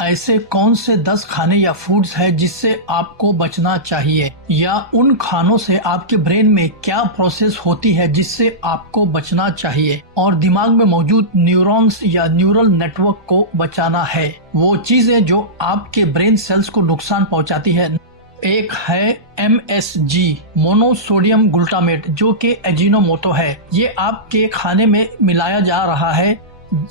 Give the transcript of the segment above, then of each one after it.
ऐसे कौन से 10 खाने या फूड्स हैं जिससे आपको बचना चाहिए, या उन खानों से आपके ब्रेन में क्या प्रोसेस होती है जिससे आपको बचना चाहिए, और दिमाग में मौजूद न्यूरॉन्स या न्यूरल नेटवर्क को बचाना है। वो चीजें जो आपके ब्रेन सेल्स को नुकसान पहुंचाती है। एक है MSG मोनोसोडियम ग्लूटामेट, जो कि एजिनोमोटो है। ये आपके खाने में मिलाया जा रहा है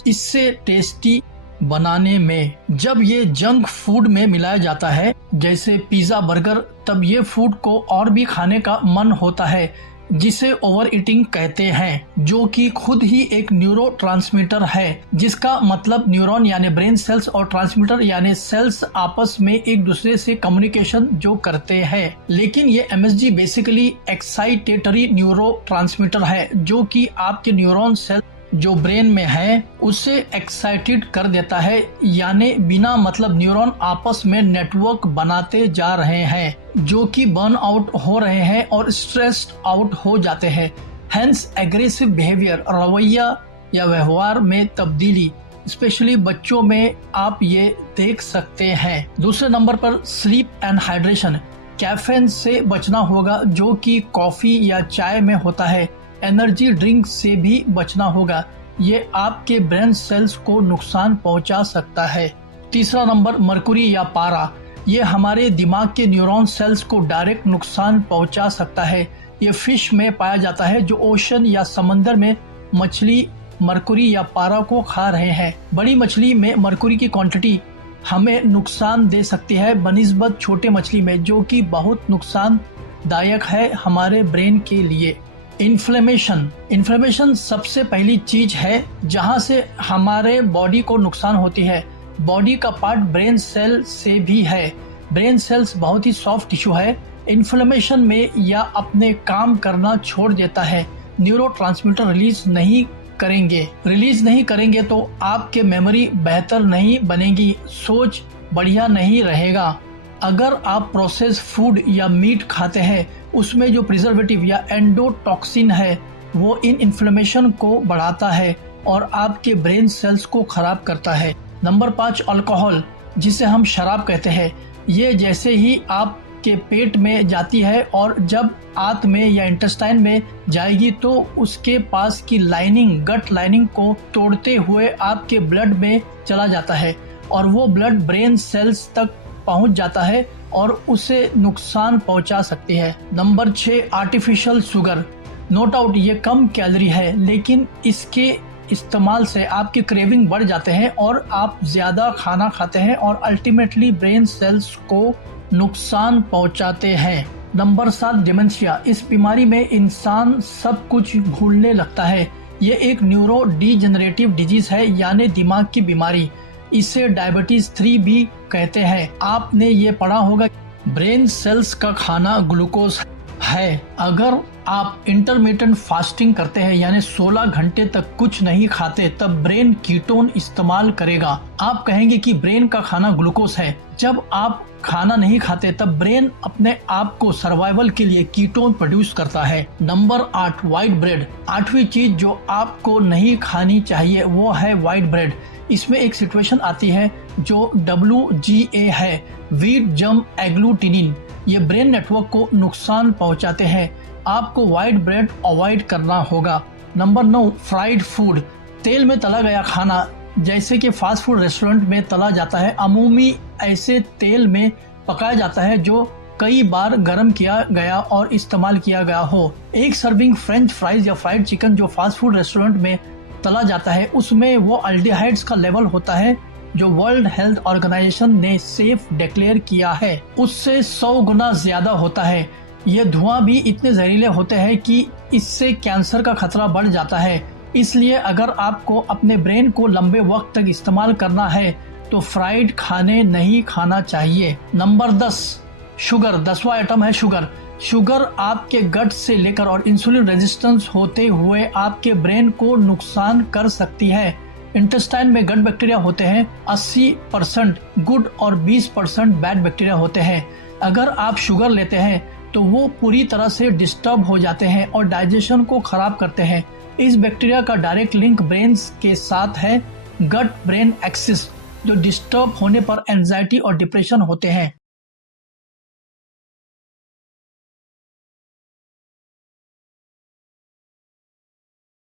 इससे टेस्टी बनाने में। जब ये जंक फूड में मिलाया जाता है जैसे पिज्जा, बर्गर, तब ये फूड को और भी खाने का मन होता है, जिसे ओवर ईटिंग कहते हैं, जो कि खुद ही एक न्यूरो ट्रांसमीटर है, जिसका मतलब न्यूरॉन यानी ब्रेन सेल्स और ट्रांसमीटर यानी सेल्स आपस में एक दूसरे से कम्युनिकेशन जो करते हैं। लेकिन ये MSG basically excitatory neuro transmitter है, जो कि आपके न्यूरॉन सेल जो ब्रेन में है उसे एक्साइटेड कर देता है, यानी बिना मतलब न्यूरॉन आपस में नेटवर्क बनाते जा रहे हैं, जो कि बर्न आउट हो रहे हैं और स्ट्रेस्ड आउट हो जाते हैं। हेंस एग्रेसिव बिहेवियर, रवैया या व्यवहार में तब्दीली, स्पेशली बच्चों में आप ये देख सकते हैं। दूसरे नंबर पर स्लीप एंड हाइड्रेशन। कैफीन से बचना होगा, जो कि कॉफी या चाय में होता है। एनर्जी ड्रिंक से भी बचना होगा, ये आपके ब्रेन सेल्स को नुकसान पहुंचा सकता है। तीसरा नंबर मरकुरी या पारा। ये हमारे दिमाग के न्यूरॉन सेल्स को डायरेक्ट नुकसान पहुंचा सकता है। ये फिश में पाया जाता है, जो ओशन या समंदर में मछली मरकुरी या पारा को खा रहे हैं। बड़ी मछली में मरकुरी की क्वांटिटी हमें नुकसान दे सकती है बनिस्बत छोटे मछली में, जो कि बहुत नुकसानदायक है हमारे ब्रेन के लिए। इन्फ्लेमेशन सबसे पहली चीज है जहां से हमारे बॉडी को नुकसान होती है। बॉडी का पार्ट ब्रेन सेल से भी है। ब्रेन सेल्स बहुत ही सॉफ्ट टिश्यू है। इन्फ्लेमेशन में या अपने काम करना छोड़ देता है, न्यूरोट्रांसमीटर रिलीज नहीं करेंगे तो आपके मेमोरी बेहतर नहीं बनेगी, सोच बढ़िया नहीं रहेगा। अगर आप प्रोसेस फूड या मीट खाते हैं, उसमें जो प्रिजर्वेटिव या एंडोटॉक्सिन है वो इन इन्फ्लेमेशन को बढ़ाता है और आपके ब्रेन सेल्स को खराब करता है। नंबर 5 अल्कोहल, जिसे हम शराब कहते हैं। ये जैसे ही आपके पेट में जाती है और जब आंत में या इंटेस्टाइन में जाएगी तो उसके पास की लाइनिंग, गट लाइनिंग को तोड़ते हुए आपके ब्लड में चला जाता है और वो ब्लड ब्रेन सेल्स तक पहुंच जाता है और उसे नुकसान पहुंचा सकती है। Number 6 artificial sugar. No doubt ये कम कैलोरी है, लेकिन इसके इस्तेमाल से आपकी क्रेविंग बढ़ जाते हैं और आप ज्यादा खाना खाते हैं और अल्टीमेटली ब्रेन सेल्स को नुकसान पहुंचाते हैं। Number 7 dementia. इस बीमारी में इंसान सब कुछ भूलने लगता है। ये एक न्यूरो डिजेनरेटिव डिजीज है, यानी दिमाग की बीमारी। इसे डायबिटीज 3 भी कहते हैं। आपने ये पढ़ा होगा, ब्रेन सेल्स का खाना ग्लूकोज है। अगर आप इंटरमिटेंट फास्टिंग करते हैं, यानी 16 घंटे तक कुछ नहीं खाते, तब ब्रेन कीटोन इस्तेमाल करेगा। आप कहेंगे कि ब्रेन का खाना ग्लूकोज है। जब आप खाना नहीं खाते तब ब्रेन अपने आप को सर्वाइवल के लिए कीटोन प्रोड्यूस करता है। Number 8 white bread. 8वीं चीज जो आपको नहीं खानी चाहिए वो है व्हाइट ब्रेड। इसमें एक सिचुएशन आती है जो WGA है, व्हीट जम एग्लूटिनिन। ये ब्रेन नेटवर्क को नुकसान पहुंचाते हैं। आपको व्हाइट ब्रेड अवॉइड करना होगा। Number 9 fried food. तेल में तला गया खाना, जैसे कि फास्ट फूड रेस्टोरेंट में तला जाता है, अमूमी ऐसे तेल में पकाया जाता है जो कई बार गर्म किया गया और इस्तेमाल किया गया हो। एक सर्विंग फ्रेंच फ्राइज या फ्राइड चिकन जो फास्ट फूड रेस्टोरेंट में तला जाता है, उसमें वो अल्डिहाइड्स का लेवल होता है जो वर्ल्ड हेल्थ ऑर्गेनाइजेशन ने सेफ डिक्लेयर किया है, उससे 100 गुना ज्यादा होता है। ये धुआं भी इतने जहरीले होते हैं कि इससे कैंसर का खतरा बढ़ जाता है। इसलिए अगर आपको अपने ब्रेन को लंबे वक्त तक इस्तेमाल करना है तो फ्राइड खाने नहीं खाना चाहिए। Number 10 sugar. 10वां आइटम है शुगर। शुगर आपके गट से लेकर और इंसुलिन रेजिस्टेंस होते हुए आपके ब्रेन को नुकसान कर सकती है। इंटेस्टाइन में गट बैक्टीरिया होते हैं, 80% गुड और 20% बैड बैक्टीरिया होते हैं। अगर आप शुगर लेते हैं तो वो पूरी तरह से डिस्टर्ब हो जाते हैं और डाइजेशन को खराब करते हैं। इस बैक्टीरिया का डायरेक्ट लिंक ब्रेन के साथ है, गट ब्रेन एक्सिस, जो डिस्टर्ब होने पर एंजाइटी और डिप्रेशन होते हैं।